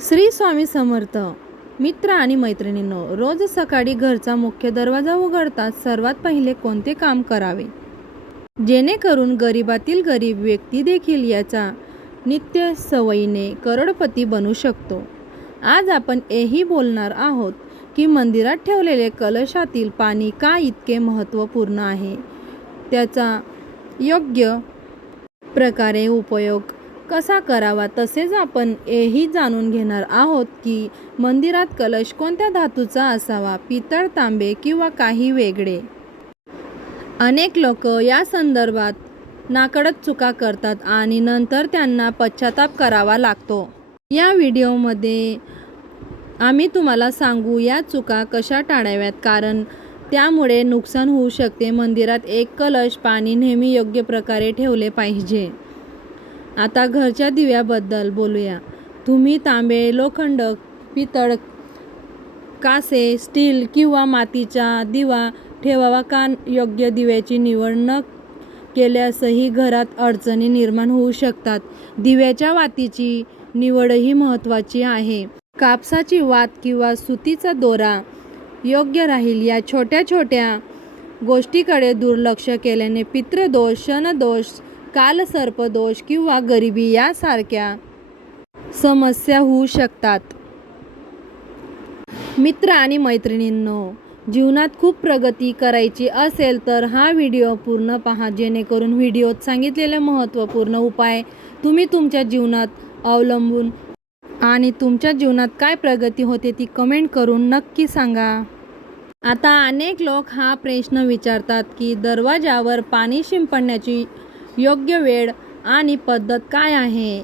श्री स्वामी समर्थ मित्र आणि मैत्रिणींनो रोज सकाळी घरचा मुख्य दरवाजा उघडताच सर्वात पहिले कोणते काम करावे? जेणेकरून गरिबातील गरीब व्यक्ती देखील याचा नित्य सवयीने करोडपती बनू शकतो. आज आपण हेही बोलणार आहोत की मंदिरात ठेवलेले कलशातील पाणी का इतके महत्त्वपूर्ण आहे? त्याचा योग्य प्रकारे उपयोग कसा करावा तसेच आपण हेही जाणून घेणार आहोत की मंदिरात कलश कोणत्या धातूचा असावा पितळ तांबे किंवा काही वेगळे? अनेक लोक या संदर्भात नाकडत चुका करतात आणि नंतर त्यांना पश्चाताप करावा लागतो. या व्हिडिओमध्ये आम्ही तुम्हाला सांगू या चुका कशा टाळाव्यात कारण त्यामुळे नुकसान होऊ शकते. मंदिरात एक कलश पाणी नेहमी योग्य प्रकारे ठेवले पाहिजे. आता घरच्या दिव्याबद्दल बोलूया. तुम्ही तांबे लोखंड पितळ कासे स्टील किंवा मातीचा दिवा ठेवावा का योग्य दिव्याची निवड न केल्यासही घरात अडचणी निर्माण होऊ शकतात. दिव्याच्या वातीची निवडही महत्त्वाची आहे. कापसाची वात किंवा सुतीचा दोरा योग्य राहील या छोट्या छोट्या गोष्टीकडे दुर्लक्ष केल्याने पितृदोष शनदोष कालसर्पदोष किंवा गरिबी यासारख्या समस्या होऊ शकतात. मित्र आणि मैत्रिणींनो जीवनात खूप प्रगती करायची असेल तर हा व्हिडिओ पूर्ण पहा. जेणेकरून व्हिडिओत सांगितलेले महत्त्वपूर्ण उपाय तुम्ही तुमच्या जीवनात अवलंबून आणि तुमच्या जीवनात काय प्रगती होते ती कमेंट करून नक्की सांगा. आता अनेक लोक हा प्रश्न विचारतात की दरवाजावर पाणी शिंपडण्याची योग्य वेळ आणि पद्धत काय आहे?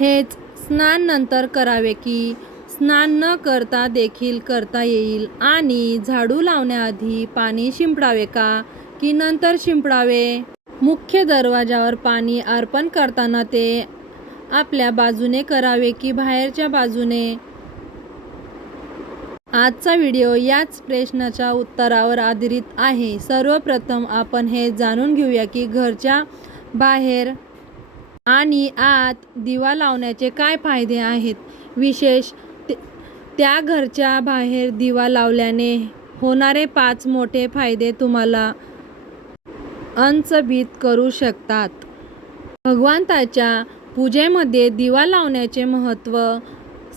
हेच स्नान नंतर करावे की स्नान न करता देखील करता येईल. आणि झाडू लावण्याआधी पाणी शिंपडावे का? की नंतर शिंपडावे? मुख्य दरवाजावर पाणी अर्पण करताना ते आपल्या बाजूने करावे की बाहेरच्या बाजूने? आजचा व्हिडिओ याच प्रश्नाच्या उत्तरावर आधारित आहे. सर्वप्रथम आपण हे जाणून घेऊया की घरच्या बाहेर. आणि आत दिवा लावण्याचे काय फायदे आहेत? विशेष ते- त्या घरच्या बाहेर दिवा लावल्याने होणारे पाच मोठे फायदे तुम्हाला अंचभीत करू शकतात. भगवंताच्या पूजेमध्ये दिवा लावण्याचे महत्त्व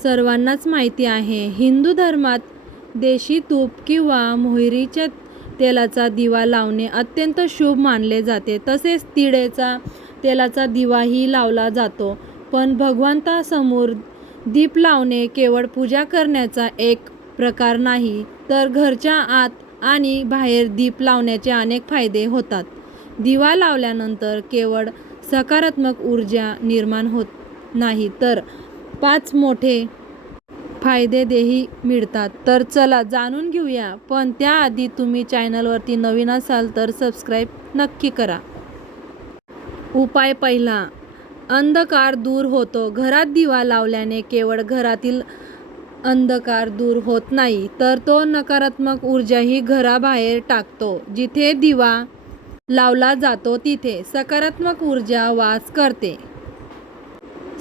सर्वांनाच माहिती आहे. हिंदू धर्मात देशी तूप किंवा मोहरीच्या तेलाचा दिवा लावणे अत्यंत शुभ मानले जाते. तसेच तिळेचा तेलाचा दिवाही लावला जातो. पण भगवंतासमोर दीप लावणे केवळ पूजा करण्याचा एक प्रकार नाही तर घरच्या आत आणि बाहेर दीप लावण्याचे अनेक फायदे होतात. दिवा लावल्यानंतर केवळ सकारात्मक ऊर्जा निर्माण होत नाही तर पाच मोठे फायदे देही मिळतात. तर चला जाणून घेऊया. पण त्याआधी तुम्ही चॅनलवरती नवीन असाल तर सबस्क्राईब नक्की करा. उपाय पहिला. अंधकार दूर होतो. घरात दिवा लावल्याने केवळ घरातील अंधकार दूर होत नाही तर तो नकारात्मक ऊर्जाही घराबाहेर टाकतो. जिथे दिवा लावला जातो तिथे सकारात्मक ऊर्जा वास करते.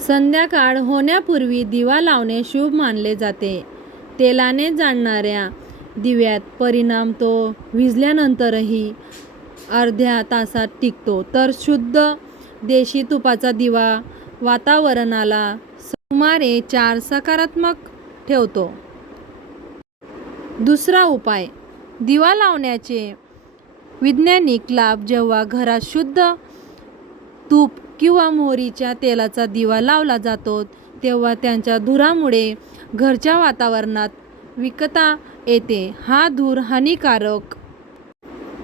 संध्याकाळ होण्यापूर्वी दिवा लावणे शुभ मानले जाते. तेलाने जाणणाऱ्या दिव्यात परिणाम तो विजल्यानंतरही अर्ध्या तासात टिकतो. तर शुद्ध देशी तुपाचा दिवा वातावरणाला सुमारे चार सकारात्मक ठेवतो. दुसरा उपाय दिवा लावण्याचे वैज्ञानिक लाभ जेव्हा घरात शुद्ध तूप किंवा मोहरीच्या तेलाचा दिवा लावला जातो तेव्हा त्यांच्या धुरामुळे घरच्या वातावरणात विकता येते. हा धूर हानिकारक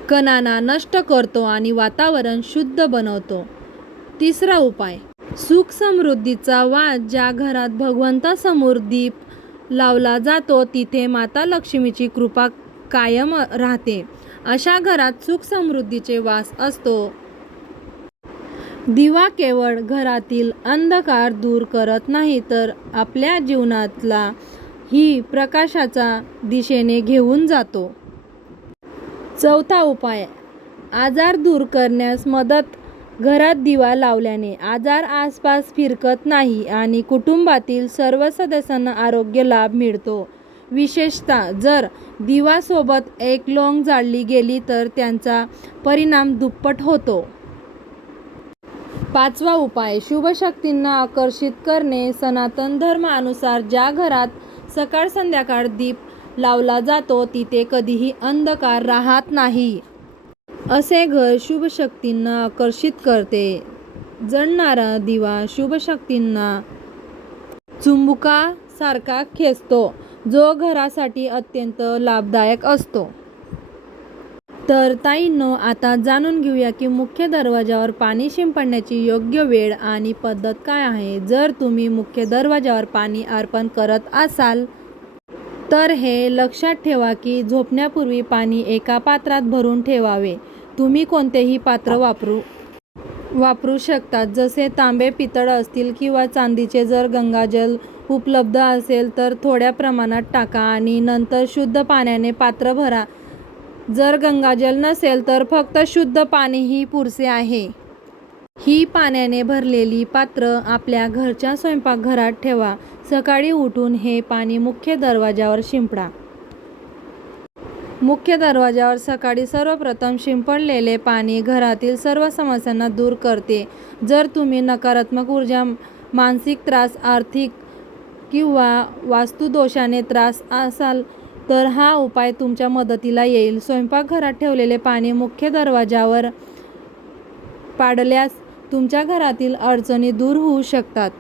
कणांना नष्ट करतो आणि वातावरण शुद्ध बनवतो. तिसरा उपाय सुख समृद्धीचा वाद ज्या घरात भगवंतासमोर दीप लावला जातो तिथे माता लक्ष्मीची कृपा कायम राहते. अशा घरात सुख समृद्धीचे वास असतो. दिवा केवळ घरातील अंधकार दूर करत नाही तर आपल्या जीवनातला ही प्रकाशाचा दिशेने घेऊन जातो. चौथा उपाय आजार दूर करण्यास मदत. घरात दिवा लावल्याने आजार आसपास फिरकत नाही आणि कुटुंबातील सर्व सदस्यांना आरोग्य लाभ मिळतो. विशेषतः जर दिवासोबत एक लोंग जाळली गेली तर त्यांचा परिणाम दुप्पट होतो. पाचवा उपाय शुभशक्तींना आकर्षित करणे. सनातन धर्मानुसार ज्या घरात सकाळ संध्याकाळ दीप लावला जातो तिथे कधीही अंधकार राहत नाही. असे घर शुभशक्तींना आकर्षित करते. जळणारा दिवा शुभशक्तींना चुंबुकासारखा खेचतो जो घरासाठी अत्यंत लाभदायक असतो. तर ताईंनो आता जाणून घेऊया की मुख्य दरवाजावर पाणी शिंपडण्याची योग्य वेळ आणि पद्धत काय आहे. जर तुम्ही मुख्य दरवाजावर पाणी अर्पण करत असाल तर हे लक्षात ठेवा की झोपण्यापूर्वी पाणी एका पात्रात भरून ठेवावे. तुम्ही कोणतेही पात्र वापरू वापरू शकता. जसे तांबे पितळ असतील किंवा चांदीचे जर गंगाजल उपलब्ध असेल तर थोड्या प्रमाणात टाका आणि नंतर शुद्ध पाण्याने पात्र भरा. जर गंगाजल नसेल तर फक्त शुद्ध पाणीही पुरसे आहे. ही पाण्याने भरलेली पात्र आपल्या घरच्या स्वयंपाकघरात ठेवा. सकाळी उठून हे पाणी मुख्य दरवाजावर शिंपडा. मुख्य दरवाजावर सकाळी सर्वप्रथम शिंपडलेले पाणी घरातील सर्व समस्यांना दूर करते. जर तुम्ही नकारात्मक ऊर्जा मानसिक त्रास आर्थिक किंवा वास्तुदोषाने त्रास असाल तर हा उपाय तुमच्या मदतीला येईल. स्वयंपाकघरात ठेवलेले पाणी मुख्य दरवाजावर पाडल्यास तुमच्या घरातील अडचणी दूर होऊ शकतात.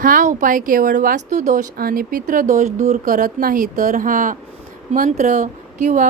हा उपाय केवळ वास्तुदोष आणि पितृदोष दूर करत नाही तर हा मंत्र किंवा